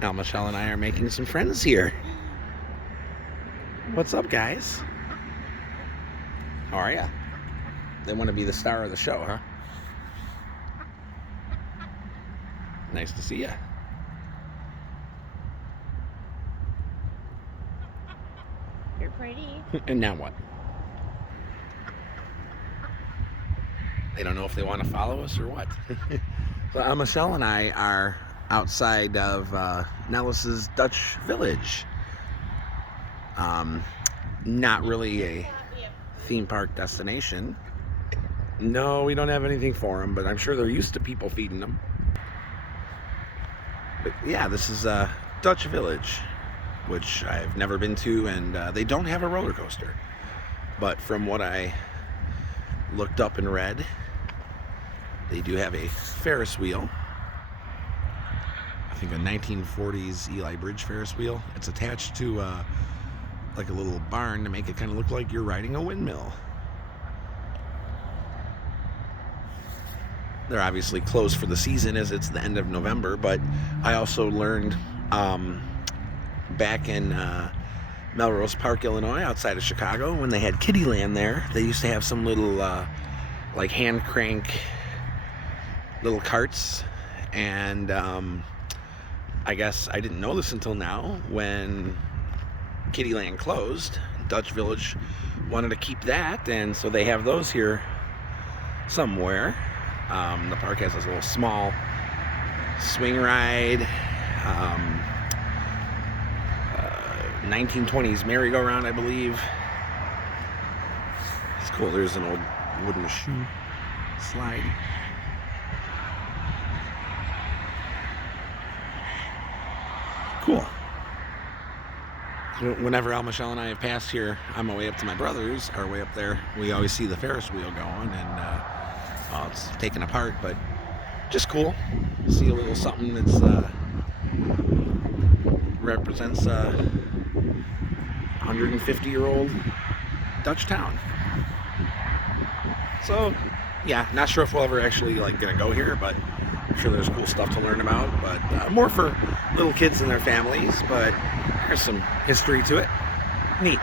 Now Michelle and I are making some friends here. What's up, guys? How are ya? They want to be the star of the show, huh? Nice to see ya. You're pretty. And now what? They don't know if they want to follow us or what. So Michelle and I are outside of Nelis Dutch Village. Not really a theme park destination. No, we don't have anything for them, but I'm sure they're used to people feeding them. But yeah, this is Dutch Village, which I've never been to, and they don't have a roller coaster. But from what I looked up and read, they do have a Ferris wheel. I think a 1940s Eli Bridge Ferris wheel. It's attached to like a little barn to make it kind of look like you're riding a windmill. They're obviously closed for the season as it's the end of November, but I also learned back in Melrose Park, Illinois, outside of Chicago, when they had Kiddieland there, they used to have some little like hand crank little carts, and I guess I didn't know this until now. When Kiddieland closed, Dutch Village wanted to keep that, and so they have those here somewhere. The park has this little small swing ride, 1920s merry-go-round, I believe. It's cool. There's an old wooden shoe slide. Cool. Whenever Michelle and I have passed here on my way up to my brother's, our way up there, we always see the Ferris wheel going, and it's taken apart, but just cool. See a little something that's represents a 150-year-old Dutch town. So yeah, not sure if we'll ever actually gonna go here, but I'm sure there's cool stuff to learn about, but more for little kids and their families, but there's some history to it. Neat.